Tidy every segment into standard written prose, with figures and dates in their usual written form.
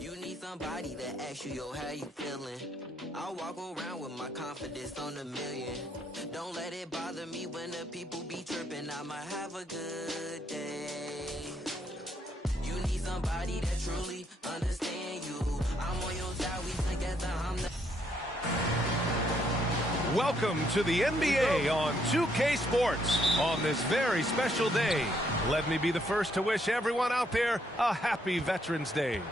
You need somebody that asks you, yo, how you feeling? I walk around with my confidence on a million. Don't let it bother me when the people be tripping. I'ma have a good day. You need somebody that truly understand you. I'm on your side, we together, I'm the... Welcome to the NBA on 2K Sports on this very special day. Let me be the first to wish everyone out there a happy Veterans Day.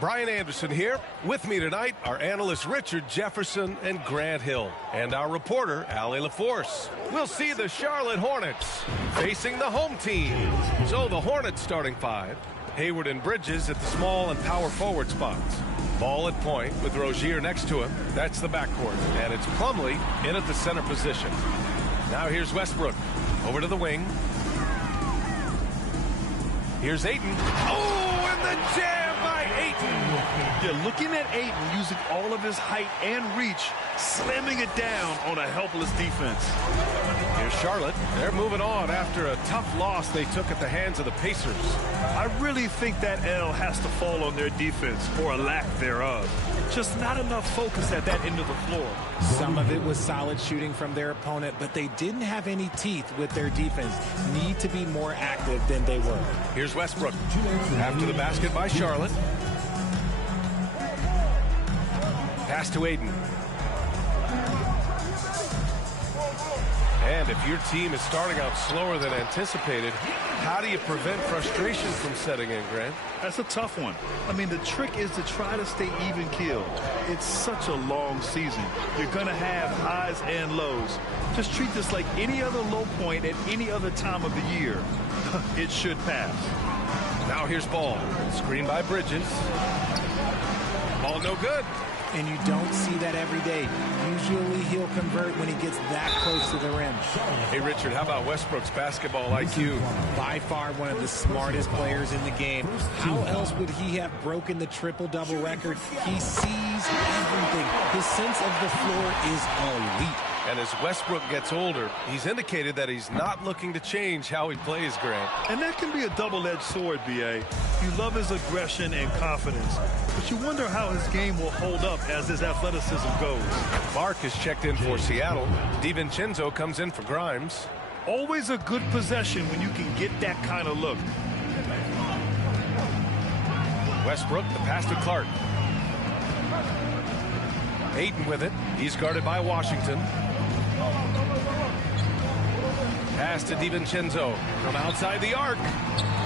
Brian Anderson here. With me tonight are analysts Richard Jefferson and Grant Hill, and our reporter, Allie LaForce. We'll see the Charlotte Hornets facing the home team. So the Hornets starting five, Hayward and Bridges at the small and power forward spots. Ball at point with Rozier next to him. That's the backcourt. And it's Plumlee in at the center position. Now here's Westbrook. Over to the wing. Here's Ayton. Oh, and the jam by Ayton. Yeah, looking at Ayton using all of his height and reach, slamming it down on a helpless defense. Here's Charlotte. They're moving on after a tough loss they took at the hands of the Pacers. I really think that L has to fall on their defense, or a lack thereof. Just not enough focus at that end of the floor. Some of it was solid shooting from their opponent, but they didn't have any teeth with their defense. Need to be more active than they were. Here's Westbrook. After the basket by Charlotte. Pass to Ayton. And if your team is starting out slower than anticipated, how do you prevent frustration from setting in, Grant? That's a tough one. I mean, the trick is to try to stay even keeled. It's such a long season. You're going to have highs and lows. Just treat this like any other low point at any other time of the year. It should pass. Now here's Ball. Screen by Bridges. Ball no good. And you don't see that every day. Usually he'll convert when he gets that close to the rim. Hey, Richard, how about Westbrook's basketball IQ? By far one of the smartest players in the game. How else would he have broken the triple-double record? He sees everything. His sense of the floor is elite. And as Westbrook gets older, he's indicated that he's not looking to change how he plays, Grant. And that can be a double-edged sword, B.A. You love his aggression and confidence, but you wonder how his game will hold up as his athleticism goes. Clark is checked in for Seattle. DiVincenzo comes in for Grimes. Always a good possession when you can get that kind of look. Westbrook, the pass to Clark. Ayton with it. He's guarded by Washington. Pass to DiVincenzo from outside the arc.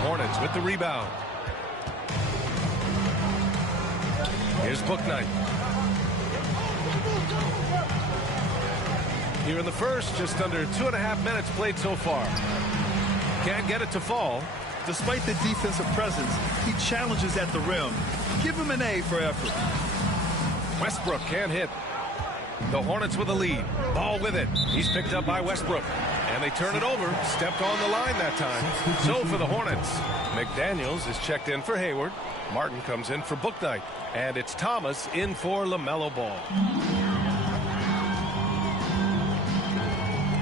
Hornets with the rebound. Here's Bouknight. Here in the first, just under 2.5 minutes played so far. Can't get it to fall. Despite the defensive presence, he challenges at the rim. Give him an A for effort. Westbrook can't hit. The Hornets with a lead. Ball with it. He's picked up by Westbrook. And they turn it over. Stepped on the line that time. So for the Hornets, McDaniels is checked in for Hayward. Martin comes in for Bouknight. And it's Thomas in for LaMelo Ball.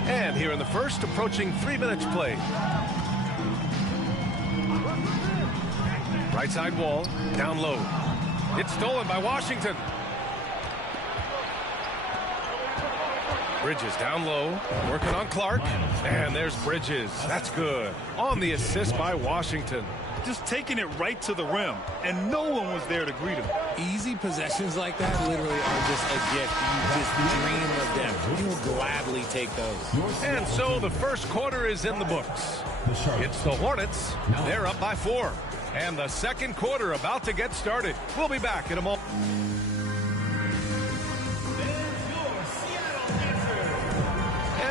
And here in the first, approaching 3 minutes played. Right side wall, down low. It's stolen by Washington. Bridges down low, working on Clark, and there's Bridges. That's good. On the assist by Washington. Just taking it right to the rim, and no one was there to greet him. Easy possessions like that literally are just a gift. You just dream of them. You'll gladly take those. And so the first quarter is in the books. It's the Hornets. They're up by 4. And the second quarter about to get started. We'll be back in a moment.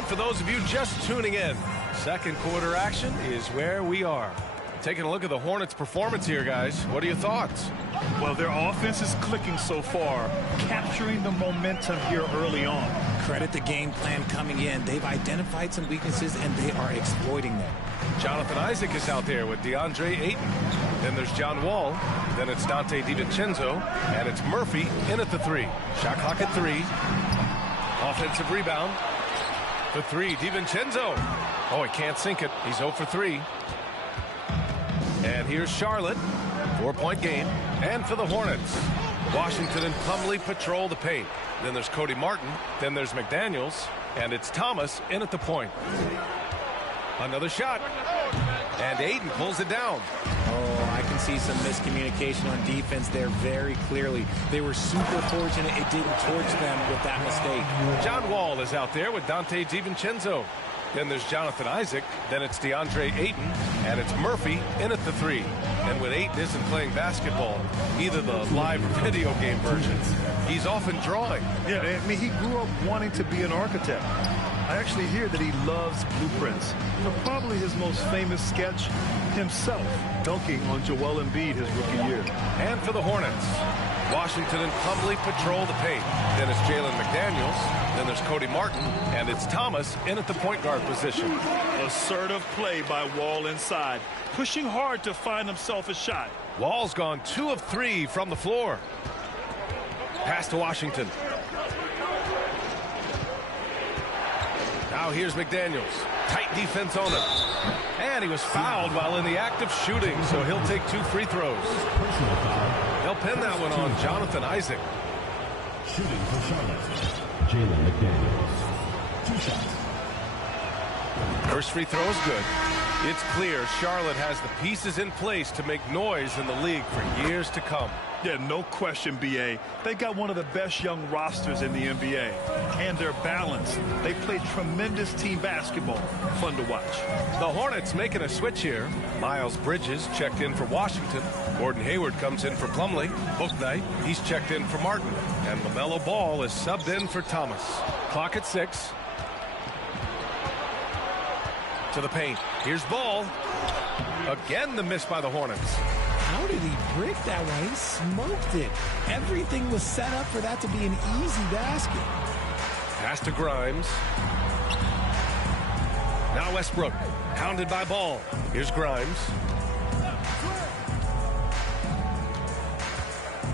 For those of you just tuning in, second quarter action is where we are. Taking a look at the Hornets' performance here, guys. What are your thoughts? Well, their offense is clicking so far, capturing the momentum here early on. Credit the game plan coming in. They've identified some weaknesses, and they are exploiting them. Jonathan Isaac is out there with DeAndre Ayton. Then there's John Wall. Then it's Dante DiVincenzo. And it's Murphy in at the 3. Shot clock at 3. Offensive rebound. The 3, DiVincenzo. Oh, he can't sink it. He's 0 for 3. And here's Charlotte. 4-point game. And for the Hornets, Washington and Plumlee patrol the paint. Then there's Cody Martin. Then there's McDaniels. And it's Thomas in at the point. Another shot. And Ayton pulls it down. Oh, I can see some miscommunication on defense there very clearly. They were super fortunate it didn't torch them with that mistake. John Wall is out there with Dante DiVincenzo. Then there's Jonathan Isaac. Then it's DeAndre Ayton. And it's Murphy in at the 3. And when Ayton isn't playing basketball, either the live or video game version, he's often drawing. Yeah, I mean, he grew up wanting to be an architect. I actually hear that he loves blueprints. But probably his most famous sketch, himself dunking on Joel Embiid his rookie year. And for the Hornets, Washington and Plumlee patrol the paint. Then it's Jalen McDaniels. Then there's Cody Martin. And it's Thomas in at the point guard position. Assertive play by Wall inside, pushing hard to find himself a shot. Wall's gone 2 of 3 from the floor. Pass to Washington. Now here's McDaniels. Tight defense on him. And he was fouled while in the act of shooting, so he'll take 2 free throws. They'll pin that one on Jonathan Isaac. Shooting for Charlotte, Jalen McDaniels. 2 shots. First free throw is good. It's clear Charlotte has the pieces in place to make noise in the league for years to come. Yeah, no question, B.A. They got one of the best young rosters in the NBA. And they're balanced. They play tremendous team basketball. Fun to watch. The Hornets making a switch here. Miles Bridges checked in for Washington. Gordon Hayward comes in for Plumlee. Bouknight, he's checked in for Martin. And LaMelo Ball is subbed in for Thomas. Clock at 6. To the paint. Here's Ball. Again, the miss by the Hornets. How did he break that one? He smoked it. Everything was set up for that to be an easy basket. Pass to Grimes. Now Westbrook, hounded by Ball. Here's Grimes.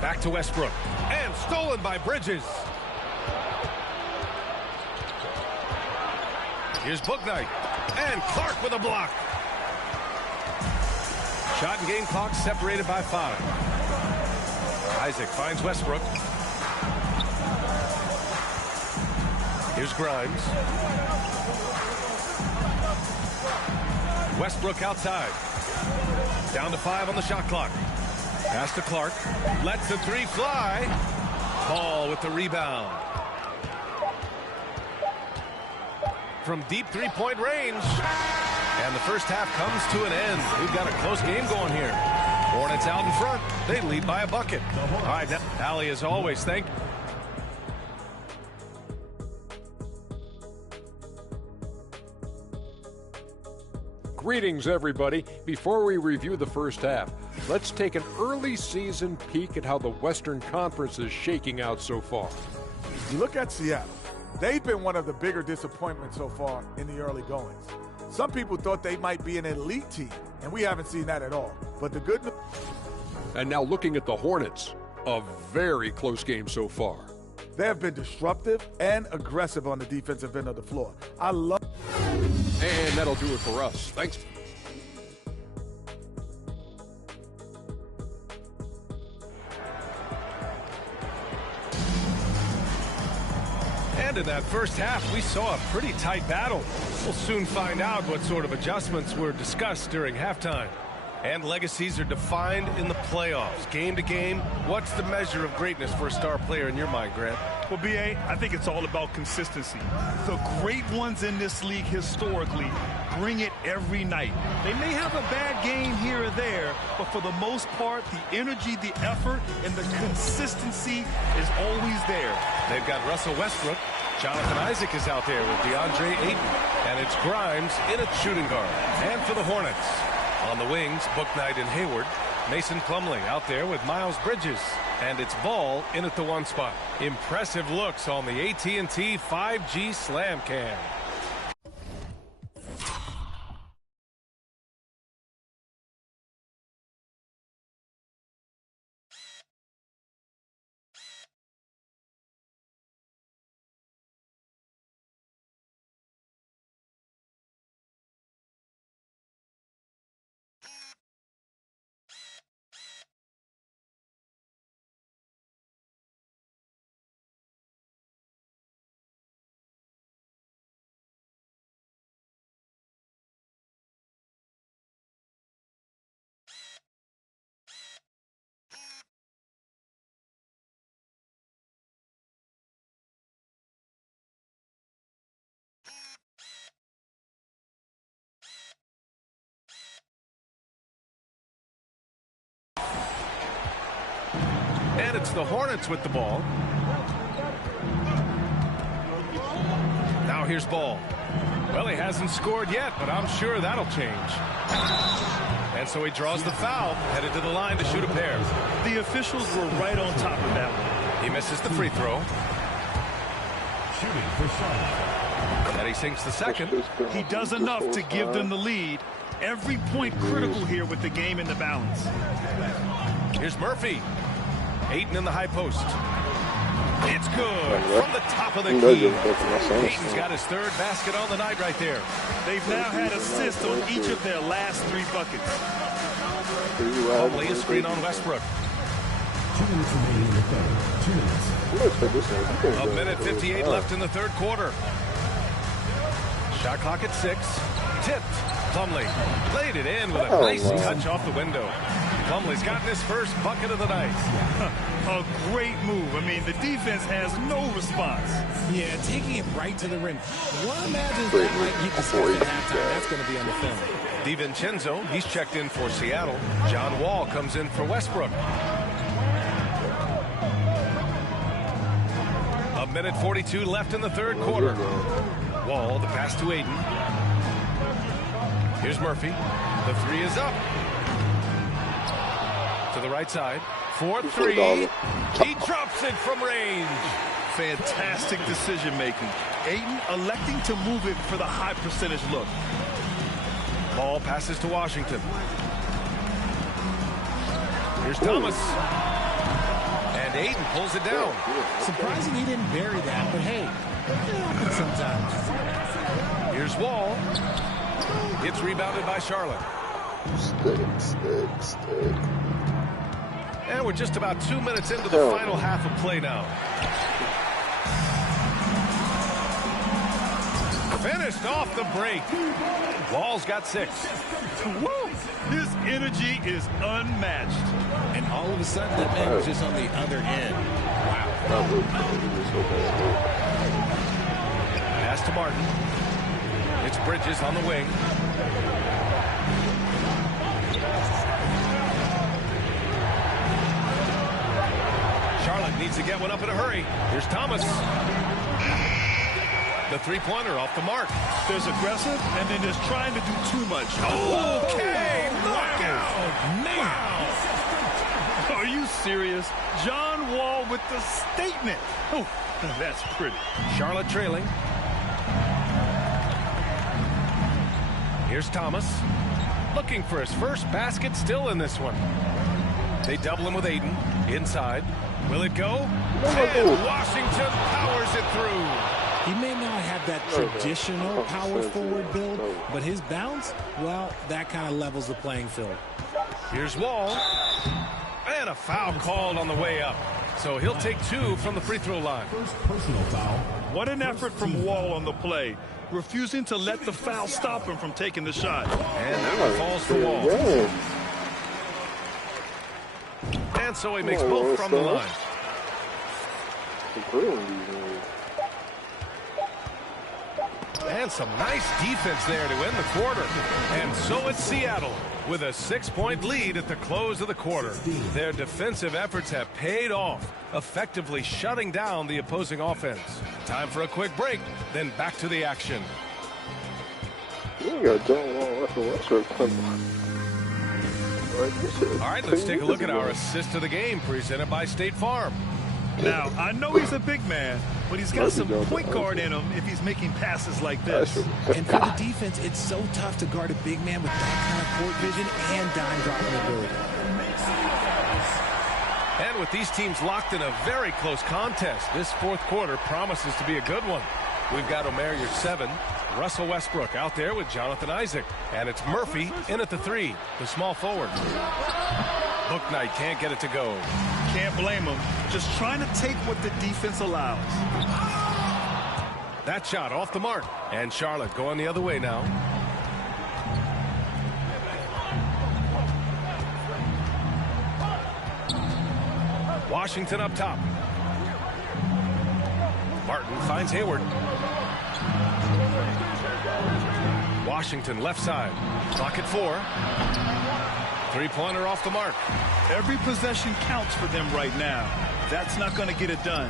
Back to Westbrook. And stolen by Bridges. Here's Bouknight. And Clark with a block. Shot and game clock separated by 5. Isaac finds Westbrook. Here's Grimes. Westbrook outside. Down to 5 on the shot clock. Pass to Clark. Lets the 3 fly. Ball with the rebound. From deep 3-point range. And the first half comes to an end. We've got a close game going here. Hornets out in front. They lead by a bucket. All right, now, Allie, as always, thank you. Greetings, everybody. Before we review the first half, let's take an early season peek at how the Western Conference is shaking out so far. You look at Seattle. They've been one of the bigger disappointments so far in the early goings. Some people thought they might be an elite team, and we haven't seen that at all. But the good news... And now looking at the Hornets, a very close game so far. They have been disruptive and aggressive on the defensive end of the floor. I love... And that'll do it for us. Thanks. And in that first half, we saw a pretty tight battle. We'll soon find out what sort of adjustments were discussed during halftime. And legacies are defined in the playoffs. Game to game, what's the measure of greatness for a star player in your mind, Grant? Well, B.A., I think it's all about consistency. The great ones in this league historically bring it every night. They may have a bad game here or there, but for the most part, the energy, the effort, and the consistency is always there. They've got Russell Westbrook. Jonathan Isaac is out there with DeAndre Ayton. And it's Grimes in at shooting guard. And for the Hornets, on the wings, Bouknight and Hayward. Mason Plumlee out there with Miles Bridges. And it's Ball in at the 1 spot. Impressive looks on the AT&T 5G Slam Cam. It's the Hornets with the ball. Now here's Ball. Well, he hasn't scored yet, but I'm sure that'll change. And so he draws the foul, headed to the line to shoot a pair. The officials were right on top of that one. He misses the free throw. Shooting for Charlotte. And he sinks the second. He does enough to give them the lead. Every point critical here with the game in the balance. Here's Murphy. Ayton in the high post. It's good from the top of the key. Ayton's got his third basket on the night right there. They've now had assists on each of their last 3 buckets. Plumlee a screen on Westbrook. 2 minutes remaining in the third. 2 minutes. A minute 58 left in the third quarter. Shot clock at 6. Tipped. Plumlee laid it in with a nice touch off the window. Plumlee's gotten his first bucket of the night. A great move. I mean, the defense has no response. Yeah, taking it right to the rim. One imagines that might get discussed at halftime. That's going to be on the film. DiVincenzo, he's checked in for Seattle. John Wall comes in for Westbrook. A minute 42 left in the third quarter. Wall, the pass to Ayton. Here's Murphy. The 3 is up. To the right side. 4-3. He drops it from range. Fantastic decision making. Ayton electing to move it for the high percentage look. Ball passes to Washington. Here's Thomas. And Ayton pulls it down. Surprising he didn't bury that, but hey, sometimes. Here's Wall. It's rebounded by Charlotte. Stick. And we're just about 2 minutes into the final half of play now. Finished off the break. Wall's got 6. Woo! His energy is unmatched. And all of a sudden, that man was just on the other end. Wow. Pass to Martin. It's Bridges on the wing. Charlotte needs to get one up in a hurry. Here's Thomas. The three-pointer off the mark. There's aggressive, and then there's trying to do too much. Okay, knockout. Wow. Are you serious? John Wall with the statement. Oh, that's pretty. Charlotte trailing. Here's Thomas. Looking for his first basket, still in this one. They double him with Ayton. Inside. Will it go? And Washington powers it through. He may not have that traditional power forward build, but his bounce, well, that kind of levels the playing field. Here's Wall. And a foul called on the way up. So he'll take 2 from the free throw line. First personal foul. What an effort from Wall on the play, refusing to let the foul stop him from taking the shot. And that one falls for Wall. And so he makes both from the line. And some nice defense there to end the quarter. And so it's Seattle with a 6-point lead at the close of the quarter. Their defensive efforts have paid off, effectively shutting down the opposing offense. Time for a quick break, then back to the action. You got John Wall, Westbrook. All right, let's take a look at our assist of the game presented by State Farm. Now, I know he's a big man, but he's got some point guard in him if he's making passes like this. And for the defense, it's so tough to guard a big man with that kind of court vision and dime dropping ability. And with these teams locked in a very close contest, this fourth quarter promises to be a good one. We've got Omer Yurtseven, Russell Westbrook out there with Jonathan Isaac. And it's Murphy in at the 3, the small forward. Bouknight can't get it to go. Can't blame him. Just trying to take what the defense allows. That shot off the mark. And Charlotte going the other way now. Washington up top. Martin finds Hayward. Washington left side. Clock at 4. Three-pointer off the mark. Every possession counts for them right now. That's not going to get it done.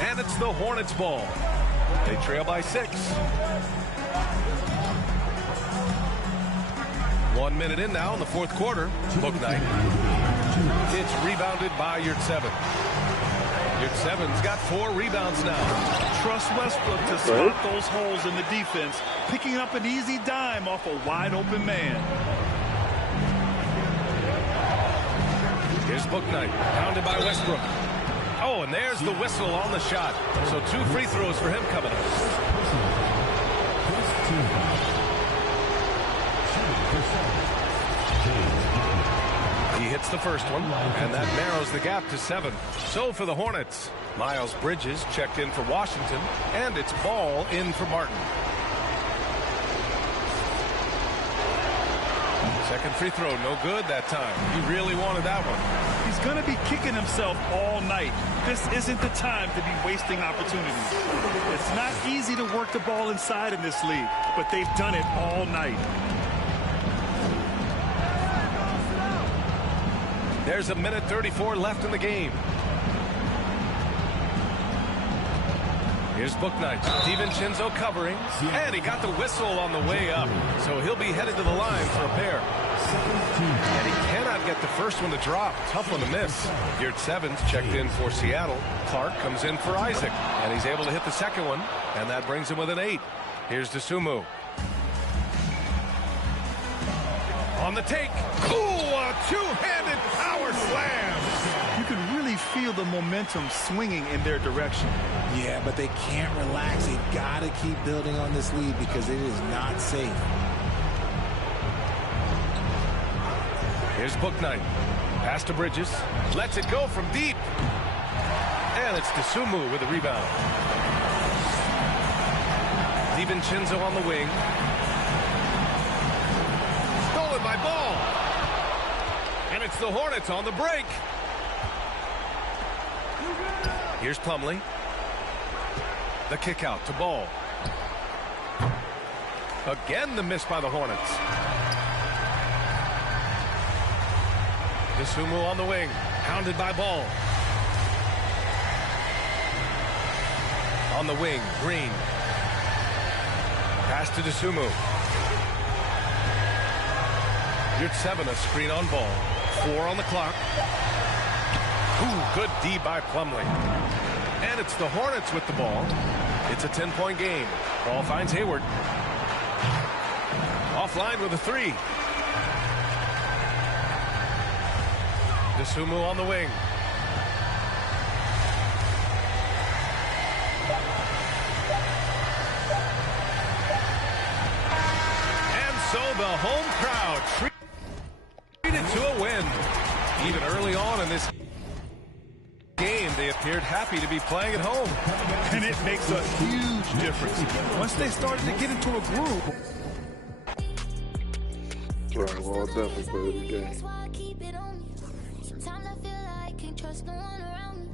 And it's the Hornets' ball. They trail by 6. 1 minute in now in the fourth quarter. Bouknight. It's rebounded by Yurtseven. Yurtseven's got 4 rebounds now. Trust Westbrook to spot those holes in the defense, picking up an easy dime off a wide-open man. Here's Bouknight, pounded by Westbrook. Oh, and there's the whistle on the shot. So 2 free throws for him coming up. He hits the first one, and that narrows the gap to 7. So for the Hornets, Miles Bridges checked in for Washington, and it's Ball in for Martin. Second free throw, no good that time. He really wanted that one. He's going to be kicking himself all night. This isn't the time to be wasting opportunities. It's not easy to work the ball inside in this league, but they've done it all night. There's a minute 34 left in the game. Here's Bouknight. DiVincenzo covering. And he got the whistle on the way up. So he'll be headed to the line for a pair. And he cannot get the first one to drop. Tough one to miss. Yurtseven's checked in for Seattle. Clark comes in for Isaac. And he's able to hit the second one. And that brings him with an 8. Here's Dosunmu. On the take. Ooh, a two-handed power slam. You can really feel the momentum swinging in their direction. Yeah, but they can't relax. They got to keep building on this lead because it is not safe. Here's Bouknight. Pass to Bridges. Lets it go from deep. And it's Dosunmu with the rebound. DiVincenzo on the wing. Stolen by Ball. And it's the Hornets on the break. Here's Plumlee. The kick out to Ball. Again the miss by the Hornets. Dosunmu on the wing. Pounded by Ball. On the wing, Green. Pass to Dosunmu. Yurtseven, a screen on Ball. 4 on the clock. Ooh, good D by Plumlee. And it's the Hornets with the ball. It's a 10-point game. Ball finds Hayward. Offline with a 3. Dosunmu on the wing. And so the home crowd treated to a win. Even early on in this game, they appeared happy to be playing at home. And it makes a huge difference. Once they started to get into a groove. Right, well, I'll definitely play the game. Sometimes I feel like I can't trust no one around me.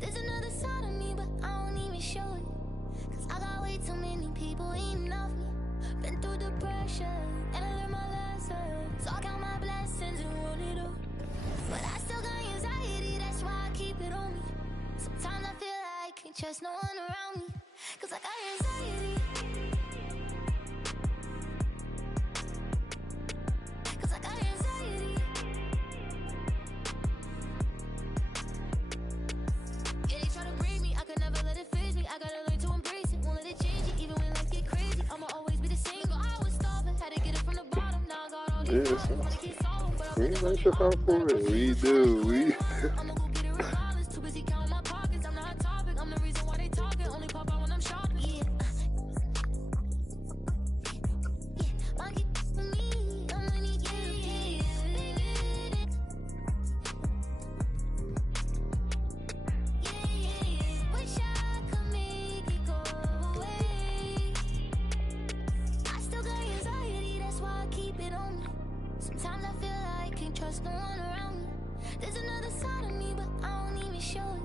There's another side of me, but I don't even show it. Cause I got way too many people eating off me. Been through the pressure, and I learned my lesson. So I count my blessings and run it up. But I still got anxiety, that's why I keep it on me. Sometimes I feel like I can't trust no one around me. Cause I got anxiety. Cause I got anxiety. Yeah, they try to break me, I could never let it phase me. I gotta learn to embrace it, won't let it change it. Even when life get crazy, I'ma always be the same. Girl, I was starving, had to get it from the bottom. Now I got all these problems, wanna keep solving, but We ain't shit out for it. We do. I'ma go get it regardless. Too busy counting my pockets. I'm not a topic. I'm the reason why they talking. Only pop out when I'm shopping. Yeah. Monkey for me. I'm money. Yeah. Wish I could make it go away. I still got anxiety. That's why I keep it on me. Sometimes I feel like I can't trust no one around me. There's another side of me, but I don't even show it.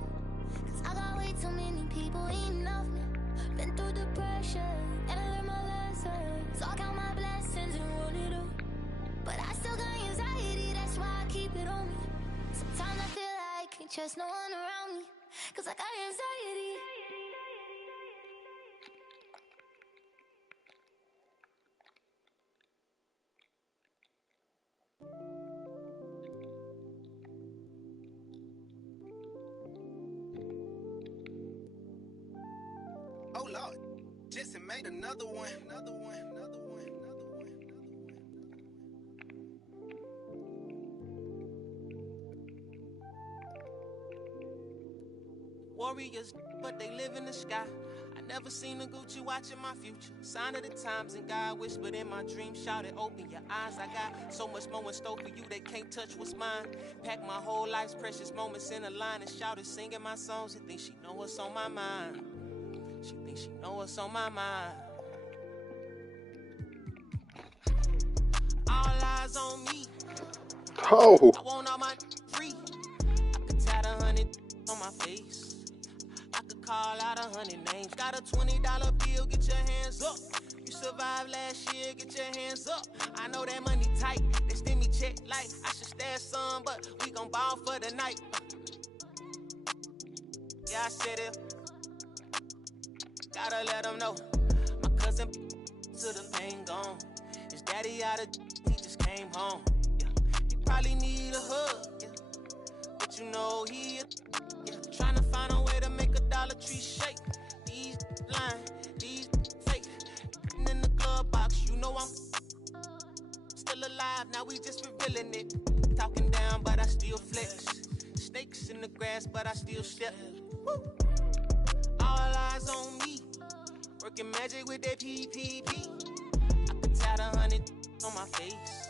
Cause I got way too many people eating off me. Been through the pressure, and I learned my lesson. So I count my blessings and run it up. but I still got anxiety, that's why I keep it on me. Sometimes I feel like I can't trust no one around me, cause I got anxiety. Oh Lord, Jesse made another one. Warriors, but they live in the sky. I never seen a Gucci watching my future. Sign of the times, and God whispered in my dream, shouted, open your eyes. I got so much more in store for you that can't touch what's mine. Pack my whole life's precious moments in a line and shouted, singing my songs. She thinks she know what's on my mind. She thinks she know what's on my mind. All eyes on me. Oh. I want all my free. I could tat 100 on my face. I could call out 100 names. Got a $20 bill, get your hands up. You survived last year, get your hands up. I know that money tight, they send me check like I should stash some, but we gon' ball for the night. Yeah, I said it. Gotta let them know. My cousin to the pain gone. His daddy out of he just came home. Yeah. He probably need a hug. Yeah. But you know he trying to find a way to make a Dollar Tree shake. These lying, these fake. In the glove box, you know I'm still alive. Now we just revealing it. Talking down, but I still flex. Snakes in the grass, but I still step. Woo. All eyes on me. Working magic with that PPP. I could tat 100 on my face.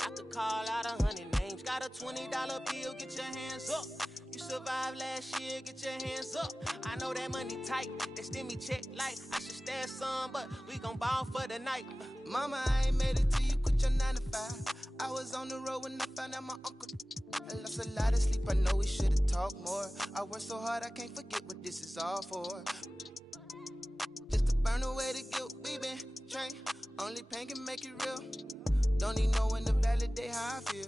I could call out 100 names. Got a $20 bill, get your hands up. You survived last year, get your hands up. I know that money tight, they send me check like I should stash some, but we gon' ball for the night. Mama, I ain't made it till you quit your 9 to 5. I was on the road when I found out my uncle. I lost a lot of sleep, I know we should've talked more. I worked so hard, I can't forget what this is all for. Just to burn away the guilt, we been trained. Only pain can make it real. Don't need no one to validate how I feel.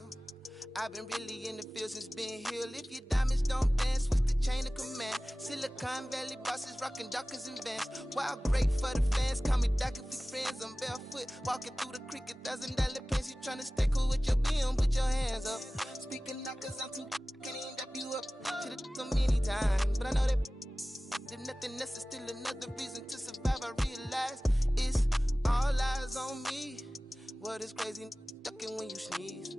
I've been really in the field since being healed. If your diamonds don't dance, switch the chain of command. Silicon Valley bosses rocking Dockers and Vans. Wild great for the fans, call me Doc if we friends. I'm barefoot, walking through the creek, $1,000 pants. You tryna stay cool with your BM, put your hands up. Speaking out cause I'm too can't even dap you up. Should've so many times, but I know that if nothing else is still another reason to survive. I realize it's all eyes on me. What is crazy, ducking when you sneeze.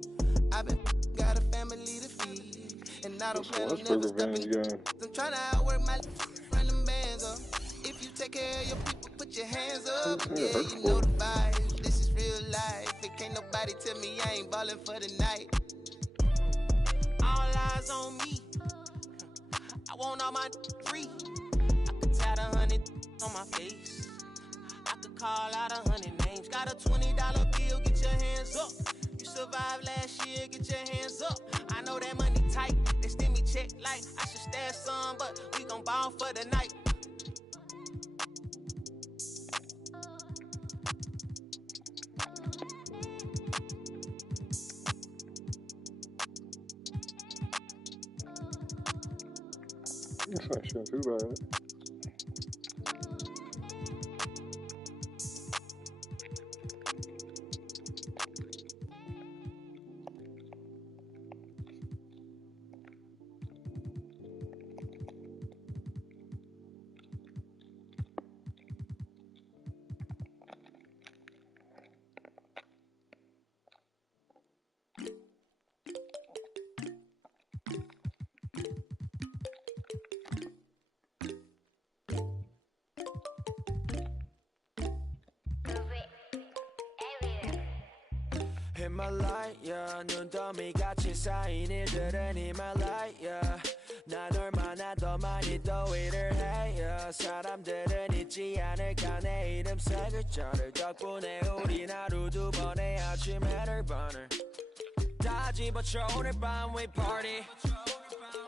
I've been got a family to feed, and I don't plan on never stopping. I'm trying to outwork my run them bands up. If you take care of your people, put your hands up. Yeah, you know the vibes. This is real life. It can't nobody tell me I ain't ballin' for the night. All eyes on me. I want all my free. I could tat 100 on my face. I could call out 100 names. Got a $20 bill, get your hands up. You survived last year, get your hands up. I know that money tight, they send me check like I should stash some, but we gon' ball for the night. That's not sure too bad. In my light, yeah. 눈더미 같이 쌓인 일들은 in my light, yeah. 난 얼마나 더 많이 더 일을 해, yeah. 사람들은 잊지 않을까 내 이름 세 글자를. 덕분에 우린 하루 두 번의 아침 해를 번을 다 집어쳐 오늘 밤 we party.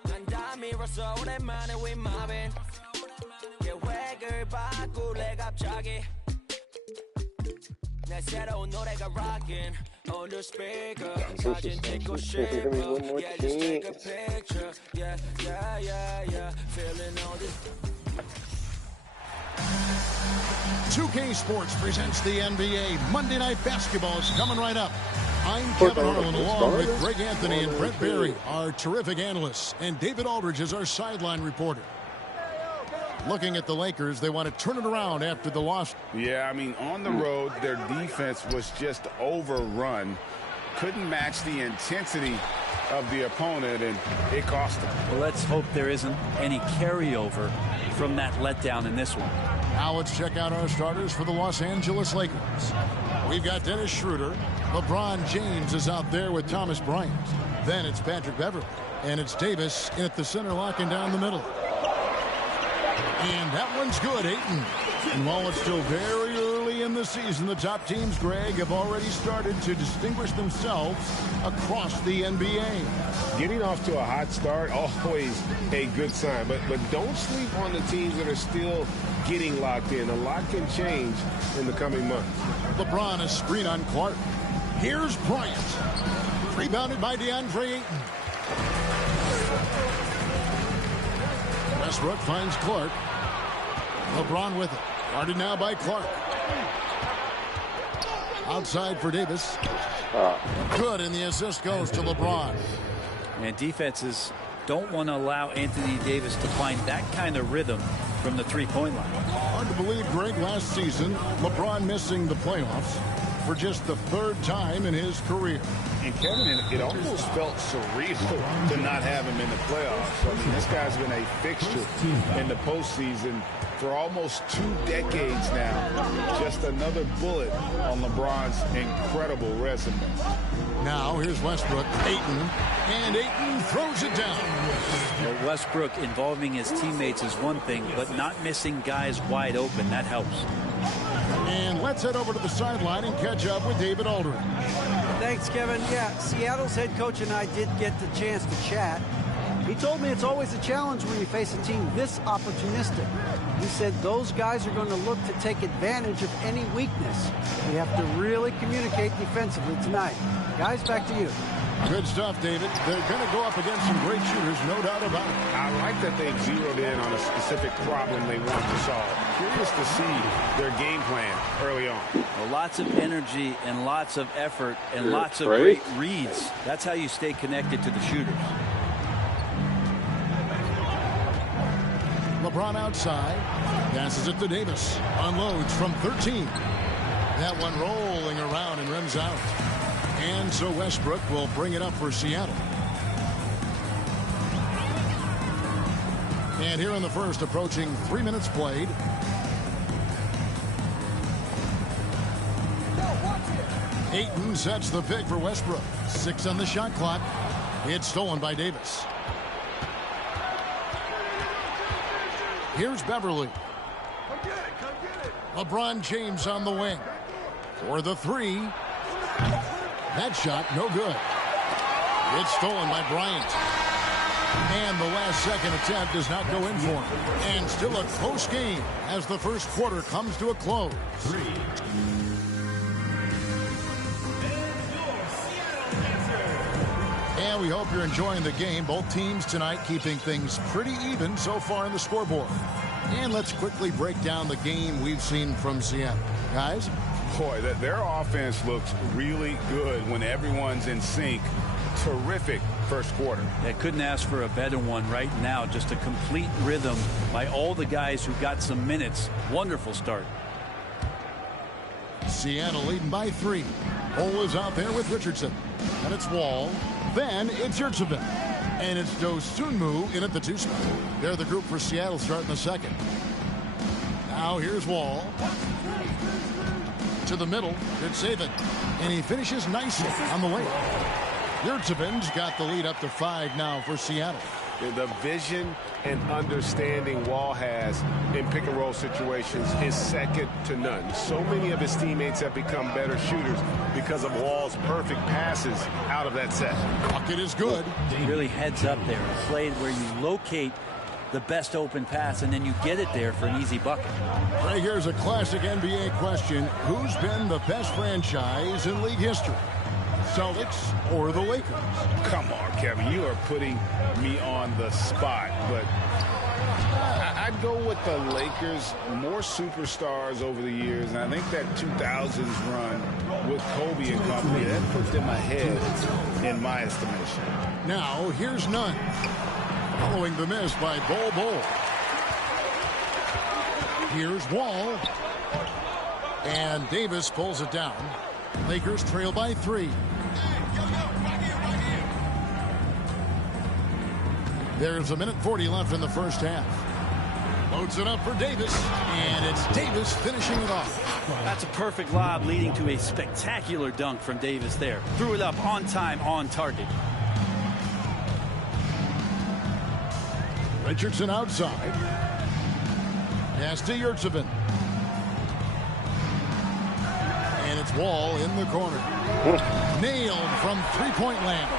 난 다 밀었어 오랜만에 we mobbing. 계획을 바꿀래 갑자기. 내 새로운 노래가 rockin' on the speaker. 사진 찍고 싶어. Yeah, just take a picture. Yeah, yeah, yeah, yeah. Feeling all this. 2K Sports presents the NBA. Monday Night Basketball is coming right up. I'm Kevin Harlan along with Greg Anthony and Brent Barry, our terrific analysts, and David Aldridge is our sideline reporter. Looking at the Lakers, they want to turn it around after the loss. Yeah, I mean, on the road, their defense was just overrun. Couldn't match the intensity of the opponent, and it cost them. Well, let's hope there isn't any carryover from that letdown in this one. Now let's check out our starters for the Los Angeles Lakers. We've got Dennis Schroeder. LeBron James is out there with Thomas Bryant. Then it's Patrick Beverley. And it's Davis in at the center, locking down the middle. And that one's good, Ayton. And while it's still very early in the season, the top teams, Greg, have already started to distinguish themselves across the NBA. Getting off to a hot start, always a good sign. But don't sleep on the teams that are still getting locked in. A lot can change in the coming months. LeBron is screen on Clark. Here's Bryant. Rebounded by DeAndre Ayton. Westbrook finds Clark. LeBron with it. Guarded now by Clark. Outside for Davis. Good, and the assist goes to LeBron. And defenses don't want to allow Anthony Davis to find that kind of rhythm from the three-point line. Hard to believe, Greg, last season, LeBron missing the playoffs for just the third time in his career. And Kevin, it almost felt surreal to not have him in the playoffs. I mean, this guy's been a fixture in the postseason for almost 2 decades now. Just another bullet on LeBron's incredible resume. Now here's Westbrook, Ayton, and Ayton throws it down. Well, Westbrook involving his teammates is one thing, but not missing guys wide open, that helps. And let's head over to the sideline and catch up with David Aldridge. Thanks, Kevin. Yeah, Seattle's head coach and I did get the chance to chat. He told me it's always a challenge when you face a team this opportunistic. He said those guys are going to look to take advantage of any weakness. We have to really communicate defensively tonight. Guys, back to you. Good stuff, David. They're going to go up against some great shooters, no doubt about it. I like that they've zeroed in on a specific problem they want to solve. Curious to see their game plan early on. Well, lots of energy and lots of effort and lots of great reads. That's how you stay connected to the shooters. LeBron outside, passes it to Davis, unloads from 13. That one rolling around and rims out. And so Westbrook will bring it up for Seattle. And here in the first, approaching 3 minutes played. Ayton sets the pick for Westbrook. 6 on the shot clock. It's stolen by Davis. Here's Beverley. Come get it, come get it. LeBron James on the wing. For the 3. That shot, no good. It's stolen by Bryant. And the last second attempt does not go in for him. And still a close game as the first quarter comes to a close. And we hope you're enjoying the game. Both teams tonight keeping things pretty even so far in the scoreboard. And let's quickly break down the game we've seen from Seattle. Guys? Boy, their offense looks really good when everyone's in sync. Terrific first quarter. They couldn't ask for a better one right now. Just a complete rhythm by all the guys who got some minutes. Wonderful start. Seattle leading by 3. Hole is out there with Richardson. And it's Wall. Then it's Yurtseven. And it's Dosunmu in at the 2 spot. They're the group for Seattle starting the second. Now here's Wall. To the middle. Good save it. And he finishes nicely on the way. Yurtseven's got the lead up to 5 now for Seattle. The vision and understanding Wall has in pick-and-roll situations is second to none. So many of his teammates have become better shooters because of Wall's perfect passes out of that set. Bucket is good. Really heads up there. A play where you locate the best open pass, and then you get it there for an easy bucket. Right, here's a classic NBA question. Who's been the best franchise in league history? Celtics or the Lakers? Come on, Kevin. You are putting me on the spot, but I'd go with the Lakers. More superstars over the years, and I think that 2000s run with Kobe and company, that put them ahead in my estimation. Now, here's none. Following the miss by Bol. Here's Wall. And Davis pulls it down. Lakers trail by 3. There's 1:40 left in the first half. Loads it up for Davis, and it's Davis finishing it off. That's a perfect lob leading to a spectacular dunk from Davis there. Threw it up on time, on target. Richardson outside. Pass to Yurtsevin. And it's Wall in the corner. Nailed from three-point land.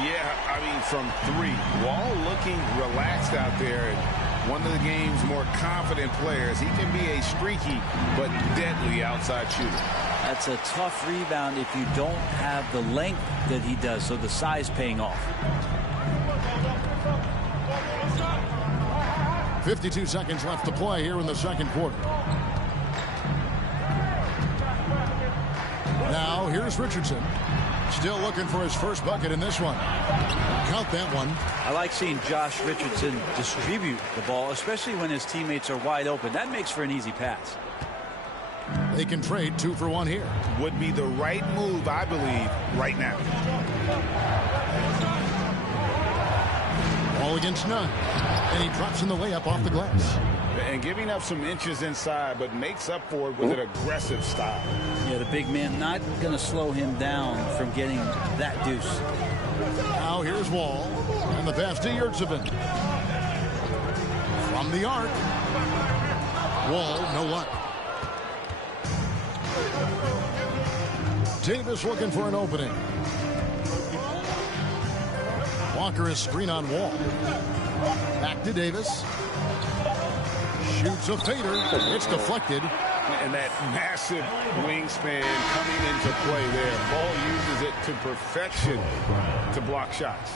Yeah, I mean, from 3. Wall looking relaxed out there. And one of the game's more confident players. He can be a streaky but deadly outside shooter. That's a tough rebound if you don't have the length that he does, so the size paying off. 52 seconds left to play here in the second quarter. Now here's Richardson. Still looking for his first bucket in this one. Count that one. I like seeing Josh Richardson distribute the ball, especially when his teammates are wide open. That makes for an easy pass. They can trade 2 for 1 here. Would be the right move, I believe, right now. All against none. And he drops in the layup off the glass. And giving up some inches inside, but makes up for it with an aggressive style. Yeah, the big man not going to slow him down from getting that deuce. Now here's Wall. And the pass to Yurtsevin. From the arc. Wall, no luck. Davis looking for an opening. Walker is screen on Wall. Back to Davis. Shoots a fader. It's deflected. And that massive wingspan coming into play there. Ball uses it to perfection to block shots.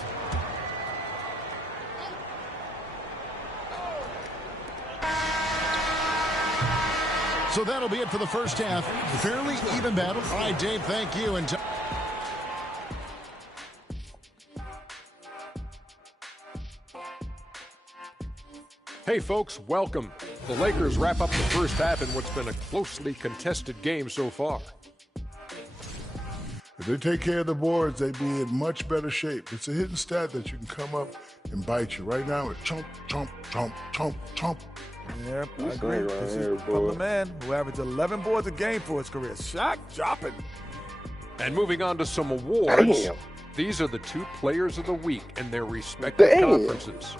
So that'll be it for the first half. Fairly even battle. All right, Dave, thank you. And Hey folks, welcome. The Lakers wrap up the first half in what's been a closely contested game so far. If they take care of the boards, they'd be in much better shape. It's a hidden stat that you can come up and bite you. Right now, it's chomp, chomp, chomp, chomp, chomp. Yep, I agree. This is from the man who averaged 11 boards a game for his career. Shot dropping. And moving on to some awards, these are the 2 players of the week in their respective conferences.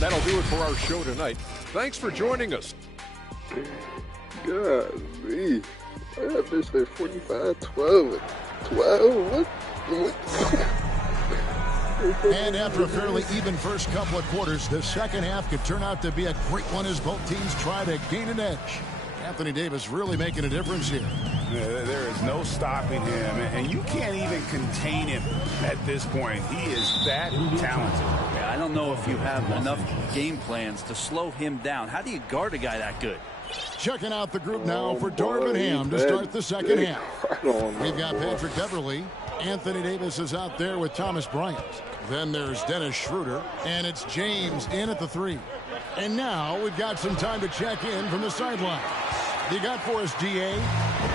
That'll do it for our show tonight. Thanks for joining us. Golly. I got this at 45, 12. 12? What? And after a fairly even first couple of quarters, the second half could turn out to be a great one as both teams try to gain an edge. Anthony Davis really making a difference here. Yeah, there is no stopping him, and you can't even contain him at this point. He is that talented. Yeah, I don't know if you have enough game plans to slow him down. How do you guard a guy that good? Checking out the group now for Darvin Ham to start the second half. We've got Patrick Beverley. Anthony Davis is out there with Thomas Bryant. Then there's Dennis Schroeder, and it's James in at the 3. And now we've got some time to check in from the sidelines. What you got for us, DA?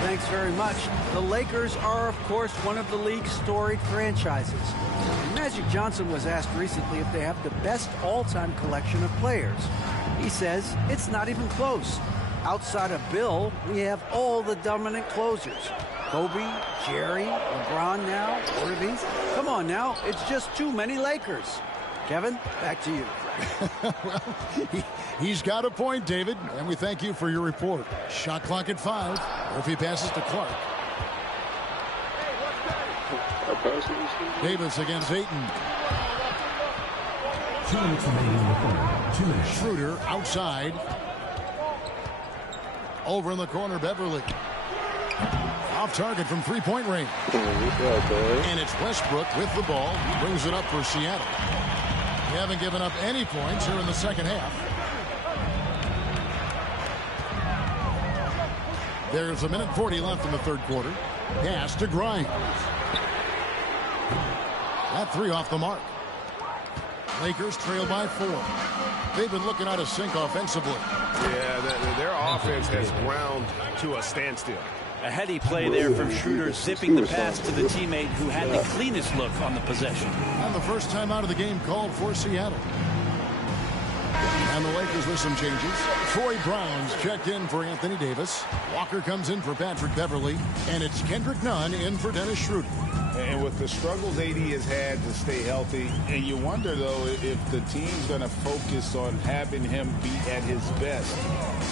Thanks very much. The Lakers are, of course, one of the league's storied franchises. Magic Johnson was asked recently if they have the best all-time collection of players. He says it's not even close. Outside of Bill, we have all the dominant closers. Kobe, Jerry, LeBron now, Irving. Come on now, it's just too many Lakers. Kevin, back to you. Well, he's got a point, David, and we thank you for your report. Shot clock at 5. Murphy passes to Clark. Davis against Ayton. 2 minutes remaining in the third. 2 minutes. Schroeder outside. Over in the corner, Beverly. Off target from three-point range. And it's Westbrook with the ball. He brings it up for Seattle. They haven't given up any points here in the second half. There's a minute 40 left in the third quarter. Pass to Grimes. That three off the mark. Lakers trail by 4. They've been looking out of sync offensively. Yeah, their offense has ground to a standstill. A heady play there from Schroeder, zipping the pass to the teammate who had the cleanest look on the possession. And the first time out of the game called for Seattle. And the Lakers with some changes. Troy Brown's checked in for Anthony Davis. Walker comes in for Patrick Beverly. And it's Kendrick Nunn in for Dennis Schroeder. And with the struggles AD has had to stay healthy, and you wonder, though, if the team's going to focus on having him be at his best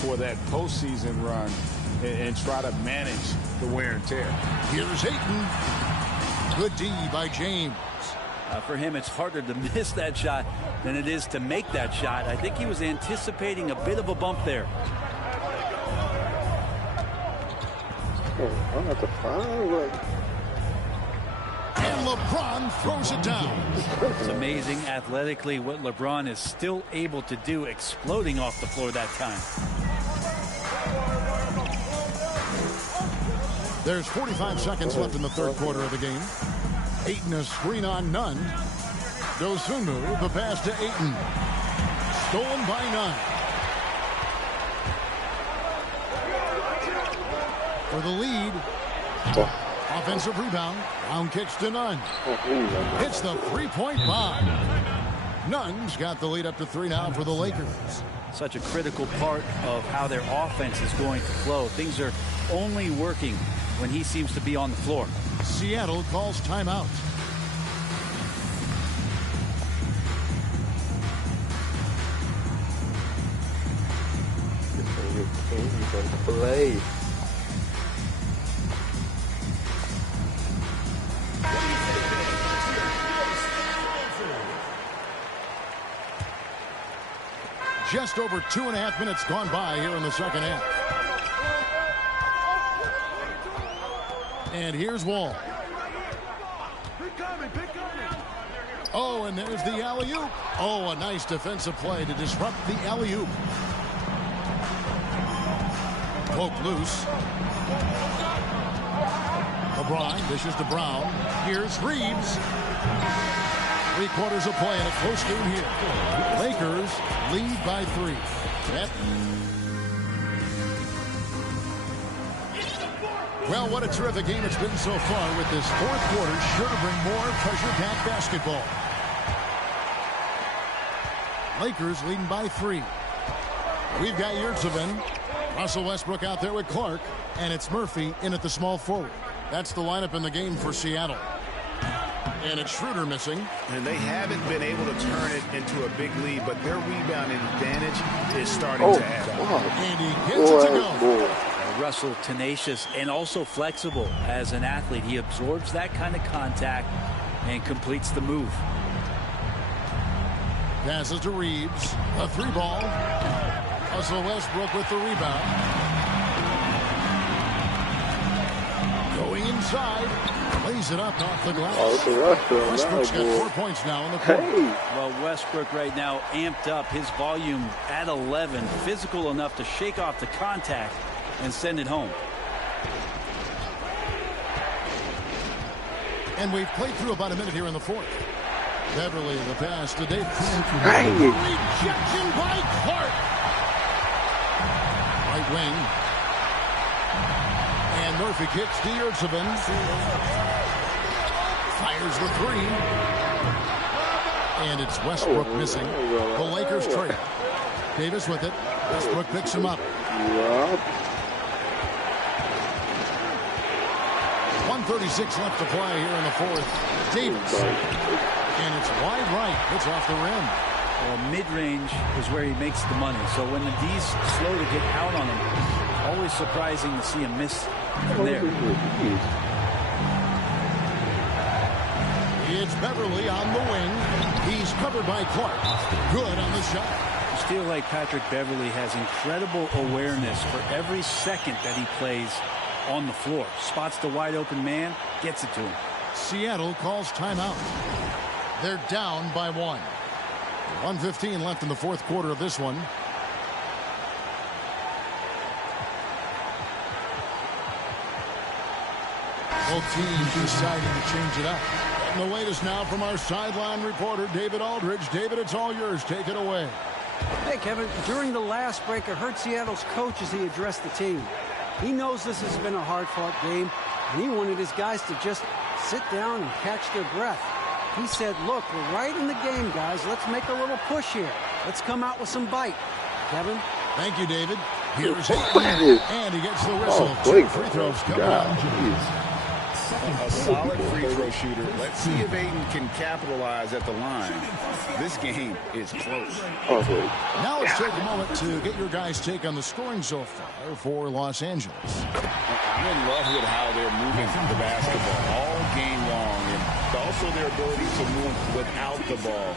for that postseason run and try to manage the wear and tear. Here's Ayton. Good D by James. For him, it's harder to miss that shot than it is to make that shot. I think he was anticipating a bit of a bump there. I'm at the 5. And LeBron throws it down. It's amazing athletically what LeBron is still able to do, exploding off the floor that time. There's 45 seconds left in the third quarter of the game. Ayton a screen on Nunn. Dosunmu, the pass to Ayton. Stolen by Nunn. For the lead. Offensive rebound. Brown kicks to Nunn. Hits the three-point bomb. Nunn's got the lead up to 3 now for the Lakers. Such a critical part of how their offense is going to flow. Things are only working when he seems to be on the floor. Seattle calls timeout. Play. Just over 2.5 minutes gone by here in the second half. And here's Wall. Oh, and there's the alley-oop. Oh, a nice defensive play to disrupt the alley-oop. Poke loose. LeBron dishes to Brown. Here's Reeves. 3 quarters of play in a close game here. Lakers lead by 3. Well, what a terrific game it's been so far, with this fourth quarter sure to bring more pressure-packed basketball. Lakers leading by 3. We've got Yurtseven, Russell Westbrook out there with Clark, and it's Murphy in at the small forward. That's the lineup in the game for Seattle. And it's Schroeder missing. And they haven't been able to turn it into a big lead, but their rebounding advantage is starting to add up. And he gets it to go. Russell tenacious and also flexible as an athlete. He absorbs that kind of contact and completes the move. Passes to Reeves. A 3-ball. Russell Westbrook with the rebound. Going inside. Lays it up off the glass. Westbrook's got 4 points now in the quarter. Well, Westbrook right now amped up, his volume at 11. Physical enough to shake off the contact and send it home. And we've played through about a minute here in the fourth. Beverly, the pass to Davis. Rejection by Clark. Right wing. And Murphy kicks to Yurtseven. Fires the 3. And it's Westbrook missing. The Lakers trail. Davis with it. Westbrook picks him up. 1:36 left to play here in the fourth. Davis. And it's wide right. It's off the rim. Well, mid-range is where he makes the money. So when the D's slow to get out on him, always surprising to see him miss from there. It's Beverly on the wing. He's covered Covered by Clark. Good on the shot. I just feel like Patrick Beverley has incredible awareness for every second that he plays on the floor. Spots the wide open man, gets it to him. Seattle calls timeout. They're down by 1. 1:15 left in the fourth quarter of this one. Both teams deciding to change it up. And the latest now from our sideline reporter, David Aldridge. David, it's all yours. Take it away. Hey, Kevin, during the last break, I heard Seattle's coach as he addressed the team. He knows this has been a hard-fought game, and he wanted his guys to just sit down and catch their breath. He said, look, we're right in the game, guys. Let's make a little push here. Let's come out with some bite. Kevin? Thank you, David. Here's Ayton, and he gets the whistle. Two free throws coming up. A solid free throw shooter. Let's see if Ayton can capitalize at the line. This game is close. Now let's take a moment to get your guys' take on the scoring so far for Los Angeles. I'm in love with how they're moving the basketball all game long, and also their ability to move without the ball.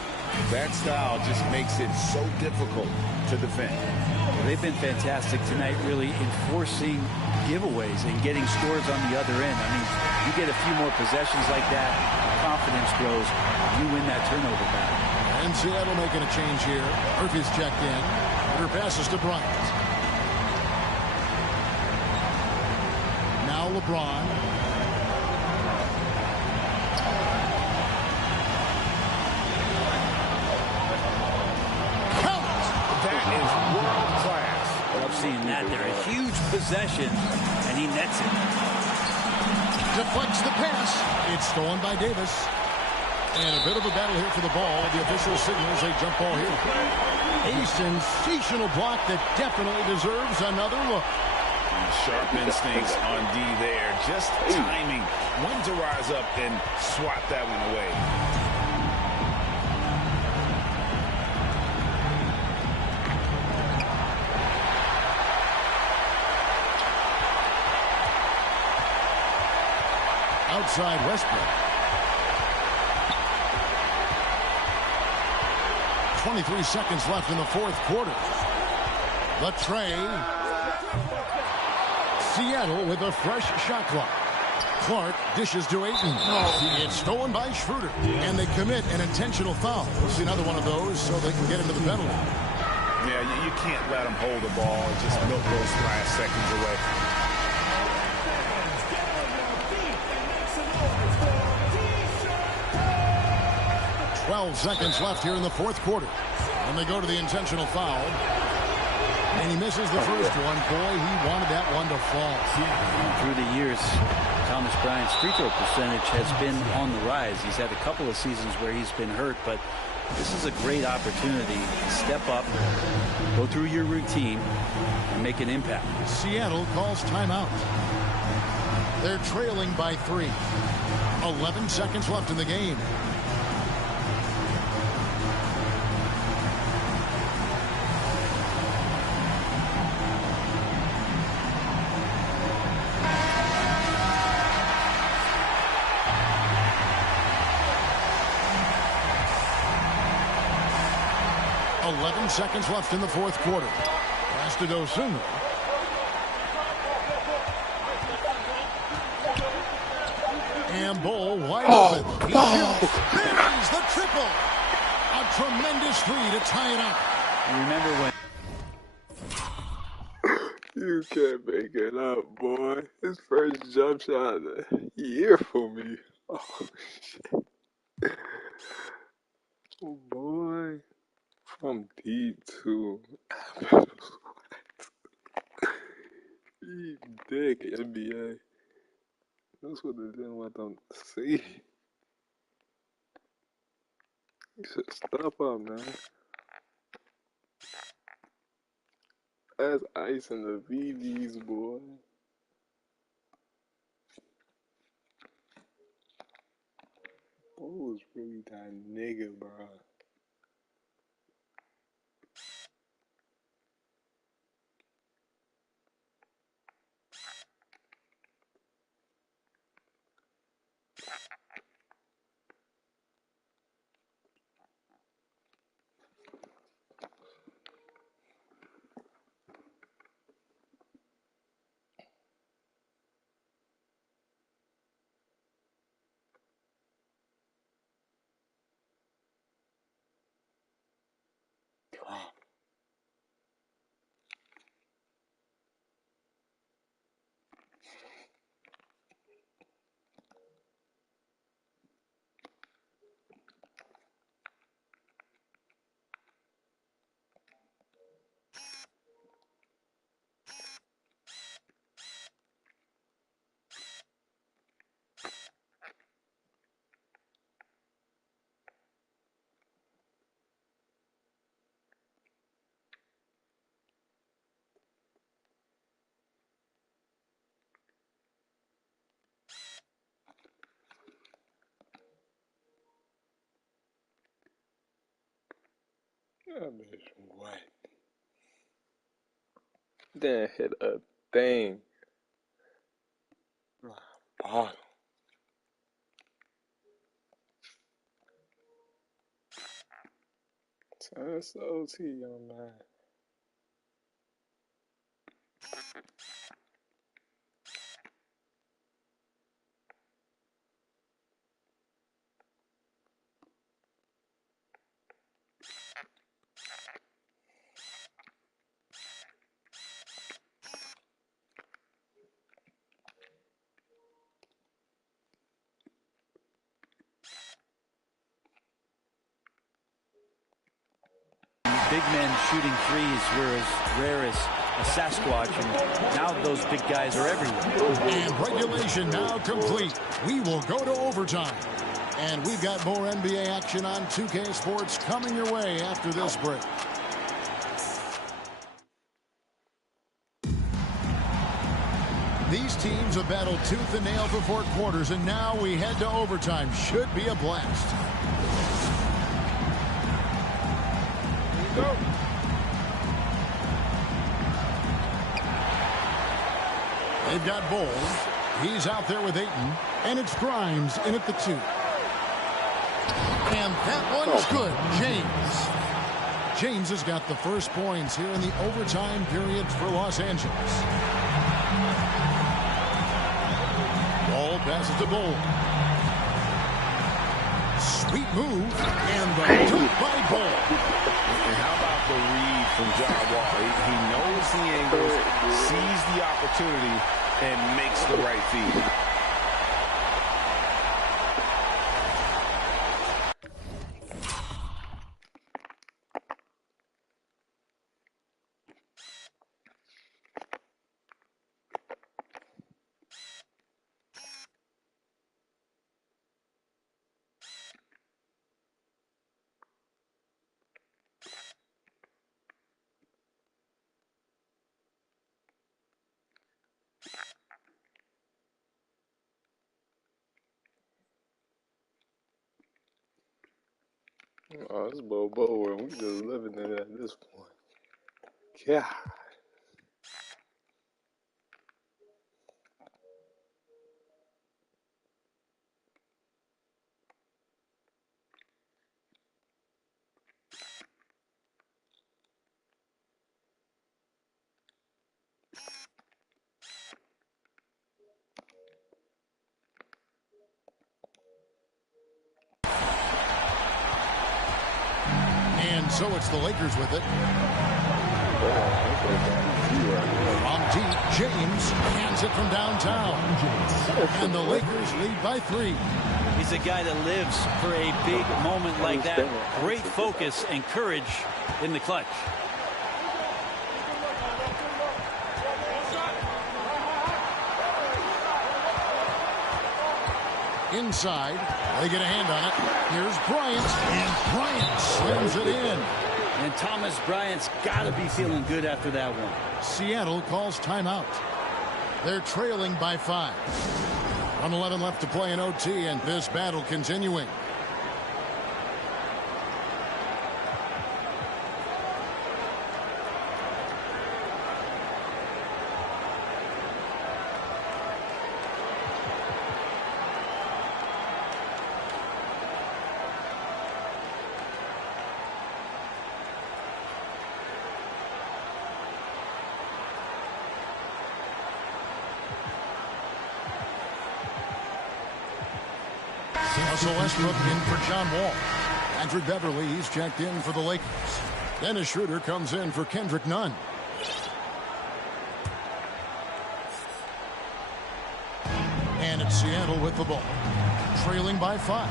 That style just makes it so difficult to defend. Well, they've been fantastic tonight, really enforcing giveaways and getting scores on the other end. I mean, you get a few more possessions like that, confidence grows, you win that turnover battle. And Seattle making a change here. Murphy's checked in. Her passes to Bryant. Now LeBron. Seeing that there, a huge possession, and he nets it. Deflects the pass. It's stolen by Davis. And a bit of a battle here for the ball. The official signals a jump ball here. A sensational block that definitely deserves another look. Sharp instincts on D there. Just timing when to rise up and swat that one away. Outside Westbrook. 23 seconds left in the fourth quarter. The tray. Seattle with a fresh shot clock. Clark dishes to Ayton. It's stolen by Schroeder. And they commit an intentional foul. We'll see another one of those so they can get into the penalty. Yeah, you can't let them hold the ball and just milk those last seconds away. 12 seconds left here in the fourth quarter. And they go to the intentional foul. And he misses the first one. Boy, he wanted that one to fall. Through the years, Thomas Bryant's free throw percentage has been on the rise. He's had a couple of seasons where he's been hurt, but this is a great opportunity to step up, go through your routine, and make an impact. Seattle calls timeout. They're trailing by 3. 11 seconds left in the game. Seconds left in the fourth quarter. Pass to Dosunmu. And Bull wide open. He shoots. There's the triple. A tremendous three to tie it up. You remember when... You can't make it up, boy. His first jump shot of the year for me. Oh, shit. Oh, boy. From D2. Eat dick, NBA. That's what they didn't want them to see. You should step up, man. That's ice in the VVs, boy. Boy was really that nigga, bro. That bitch what? Didn't hit a thing. Bottom. So that's the OT on that. Big men shooting threes were as rare as a Sasquatch, and now those big guys are everywhere. And regulation now complete. We will go to overtime. And we've got more NBA action on 2K Sports coming your way after this break. These teams have battled tooth and nail for 4 quarters, and now we head to overtime. Should be a blast. Go. They've got Bowles. He's out there with Ayton. And it's Grimes in at the 2. And that one's good. James has got the first points here in the overtime period for Los Angeles. Ball passes to Bowles. Sweet move. And the dunk by Bowles. And how about the read from John Wall? He knows the angles, sees the opportunity, and makes the right feed. Oh, it's Bobo world. We just living in it at this point. Yeah. And so it's the Lakers with it. From deep, James hands it from downtown. And the Lakers lead by 3. He's a guy that lives for a big moment like that. Great focus and courage in the clutch. Inside, they get a hand on it. Here's Bryant, and Bryant slams it in. And Thomas Bryant's got to be feeling good after that one. Seattle calls timeout. They're trailing by 5. 1:11 left to play in OT, and this battle continuing. Russell Westbrook in for John Wall. Patrick Beverly, he's checked in for the Lakers. Dennis Schroeder comes in for Kendrick Nunn. And it's Seattle with the ball. Trailing by 5.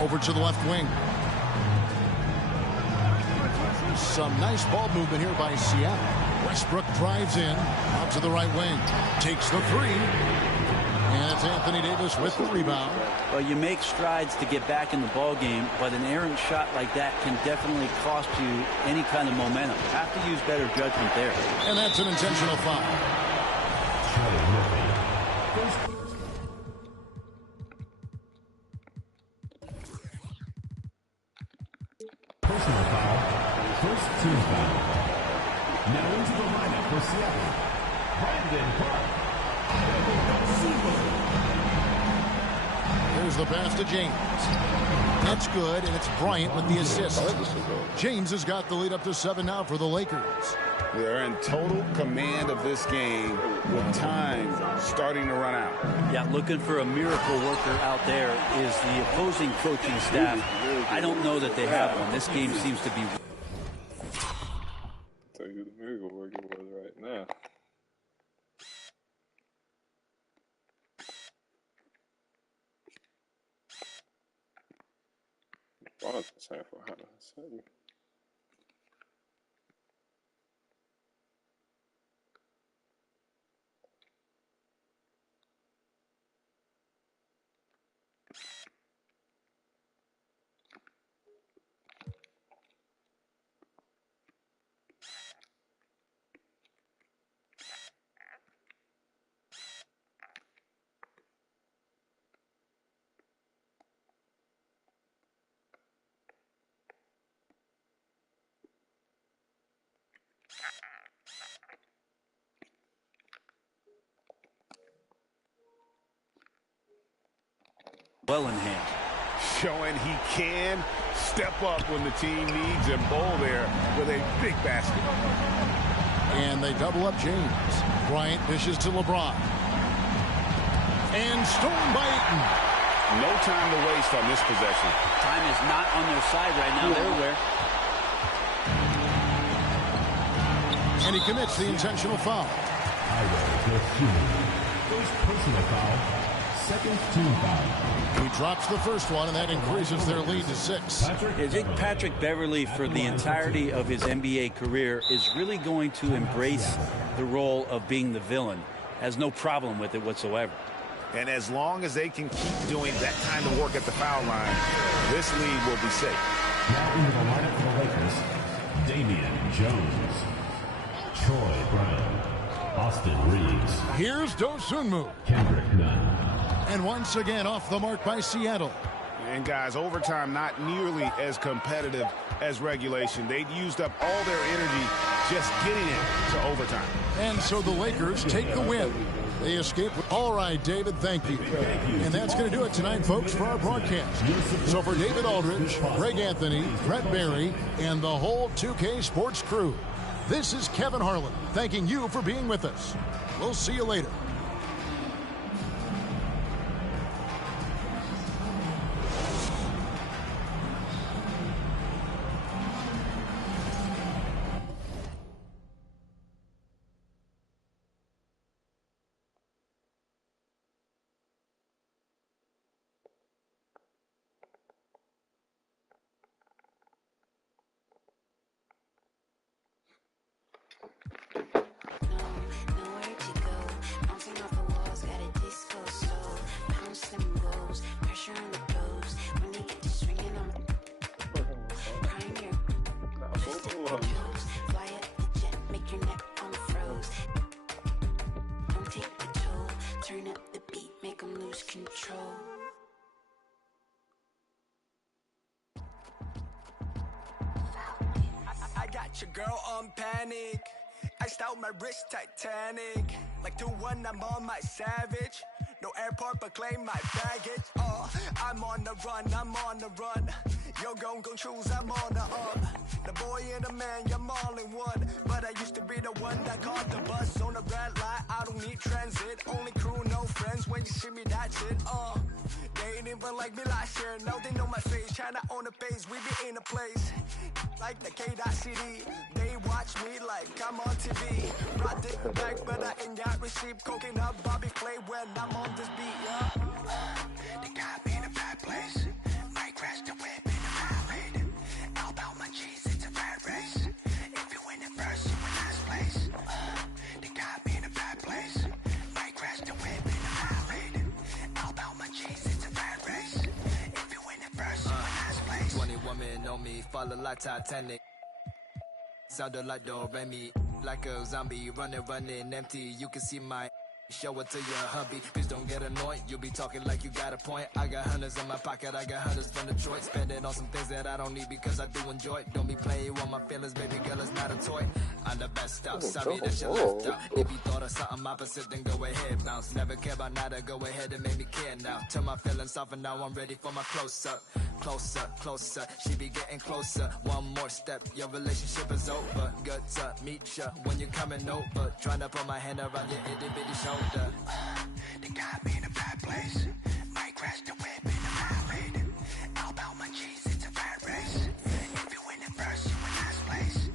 Over to the left wing. Some nice ball movement here by Seattle. Westbrook drives in. Out to the right wing. Takes the 3. And it's Anthony Davis with the rebound. Well, you make strides to get back in the ball game, but an errant shot like that can definitely cost you any kind of momentum. Have to use better judgment there. And that's an intentional foul. Personal foul. First team foul. Now into the lineup for Seattle, Brandon Clark. Here's the pass to James. That's good, and it's Bryant with the assist. James has got the lead up to 7 now for the Lakers. They're in total command of this game with time starting to run out. Yeah, looking for a miracle worker out there is the opposing coaching staff. I don't know that they have one. This game seems to be... I'll tell you who the miracle worker was right now. Bonds was saying for 107. Well in hand. Showing he can step up when the team needs him. Bowl there with a big basket. And they double up James. Bryant dishes to LeBron. And stolen by Ayton. No time to waste on this possession. Time is not on their side right now. They're aware. And he commits the intentional foul. First personal foul. Second team foul. He drops the first one, and that increases their lead to 6. I think Patrick Beverley, for the entirety of his NBA career, is really going to embrace the role of being the villain. Has no problem with it whatsoever. And as long as they can keep doing that kind of work at the foul line, this lead will be safe. Now into the lineup for the Lakers, Damian Jones, Troy Brown, Austin Reeves. Here's Dosunmu. Kendrick Nunn. And once again off the mark by Seattle. And guys, overtime not nearly as competitive as regulation. They'd used up all their energy just getting it to overtime. And so the Lakers take the win. They escape. All right, David, thank you. And that's going to do it tonight, folks, for our broadcast. So for David Aldridge, Greg Anthony, Brett Barry, and the whole 2K Sports crew, this is Kevin Harlan thanking you for being with us. We'll see you later. Your girl on panic. Iced out my wrist Titanic. Like 2-1, I'm on my savage. No airport but claim my baggage. Oh, I'm on the run, I'm on the run. Yo, gon' choose, I'm on the up. The boy and the man, I'm all in one. But I used to be the one that caught the bus on the red light. I don't need transit, only crew, no friends. When you see me, that's it. They ain't even like me last year. Now they know my face, China on the base. We be in a place like the K.CD. They watch me like I'm on TV. Brought it back, but I ain't got receipt. Coking up Bobby Flay when I'm on this beat, yeah. They got me in a bad place. Might crash the whip in the ride. All about my cheese, it's a rat race. If you win it first, you win last place. They got me in a bad place. Might crash the whip in the ride. All about my cheese, it's a rat race. If you win it first, you win last place. 20 women on me, follow like Titanic. Sounded like Do Re Mi, like a zombie, running empty. You can see my Show it to your hubby, please don't get annoyed. You be talking like you got a point. I got hundreds in my pocket, I got hundreds from Detroit. Spend it on some things that I don't need because I do enjoy it. Don't be playing with my feelings, baby girl, it's not a toy. I'm the best out, sorry that you left out. If you thought of something opposite, then go ahead, bounce. Never care about nada, go ahead and make me care now. Turn my feelings off and now I'm ready for my close-up. Closer, closer, she be getting closer. One more step, your relationship is over. Good to meet ya when you're coming over. Trying to put my hand around your itty-bitty shoulder. They got me in a bad place. Might crash the whip in the highway. All about my cheese, it's a bad race. If you win it first, you in last place.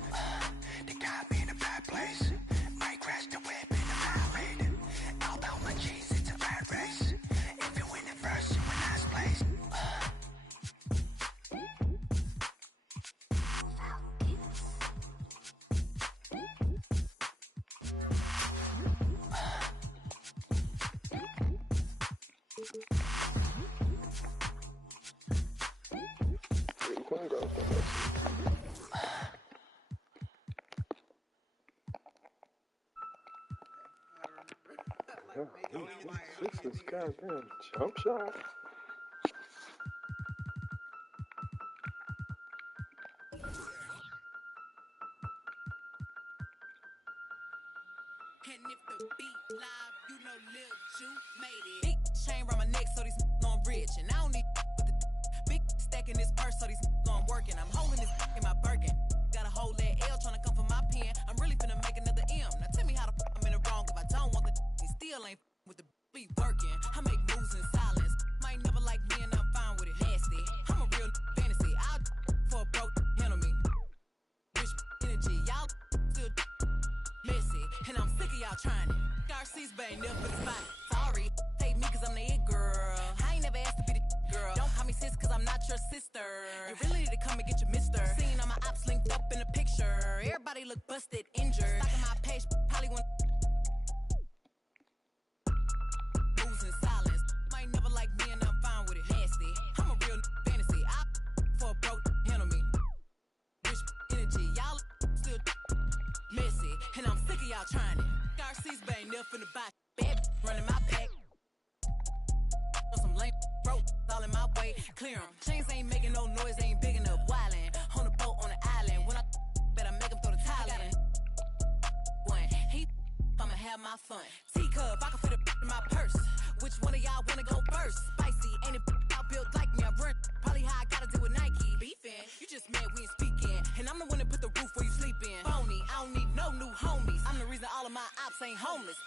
They got me in a bad place. Might crash the whip in the highway. All about my cheese, it's a bad race. If you win it first, you in last place. This is goddamn jump shot. And if the beat live, you know Lil Ju made it. Big chain around my neck so these know I'm rich. And I don't need with the big stack in this purse so these know I'm working. I'm holding this in my Birkin. Gotta hold that L trying to come for my pen. I'm really finna make another M. Now tell me how the fuck I'm in the wrong if I don't want the he still ain't with the be working. I make moves in silence. Might never like me and I'm fine with it. Nasty. I'm a real fantasy. I'll for a broke handle me. Rich energy. Y'all still messy. And I'm sick of y'all trying it. Garcia's bang never for the fight. Sorry. Take me cause I'm the it girl. I ain't never asked to be the girl. Don't call me sis cause I'm not your sister. You really need to come and get your mister. Seen all my ops linked up in a picture. Everybody look busted, injured. Stalking my page, probably want moves in silence. Might never like me and I'm fine with it. Nasty. I'm a real fantasy. I for a broke handle me. Rich energy. Y'all still messy. And I'm sick of y'all trying it. Garcia's bang never finna buy. Bad running my pack. Some lame broke all in my way. Clear 'em. Chains ain't making no noise, ain't big enough. Wildin' on the boat on the island. When I better make 'em throw the tile in. One, I'ma have my fun. Teacup, I can fit a in my purse. Which one of y'all wanna go first? Spicy, ain't it out built like me? I run probably how I gotta deal with Nike. Beefin', you just mad we ain't speaking. And I'm the one that put the roof where you sleepin'. Phony, I don't need no new homies. I'm the reason all of my ops ain't homeless.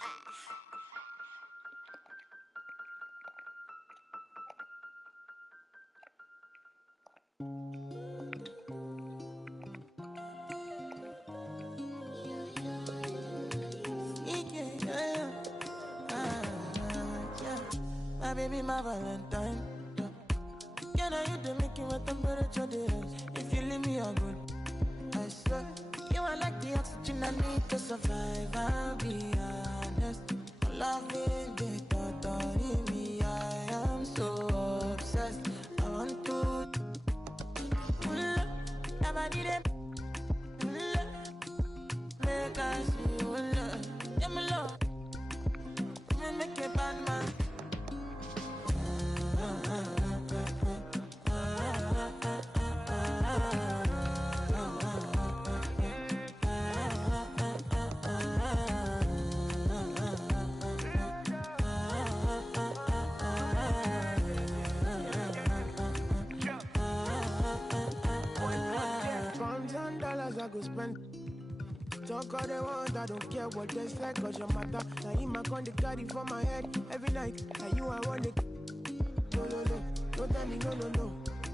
My baby, my Valentine. Yeah, now you do make it with temperature days. If you leave me, I'm good. I swear, you are like the oxygen I need to survive. I'll be honest. Loving the thought of me, I am so obsessed. I want to never need it. Make I see you love. Yeah, my love. You make a bad man. I go spend. Talk all they want, I don't care what they say, cause your matter. Now you my con the carry for my head every night. Now you I want it. No, no, no, don't tell me no, no, no.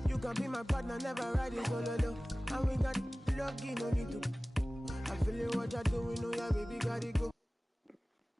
You can be my partner, never ride it solo, no. And we got lucky, no need to. I feel it, what you're doing, oh yeah, baby, gotta go.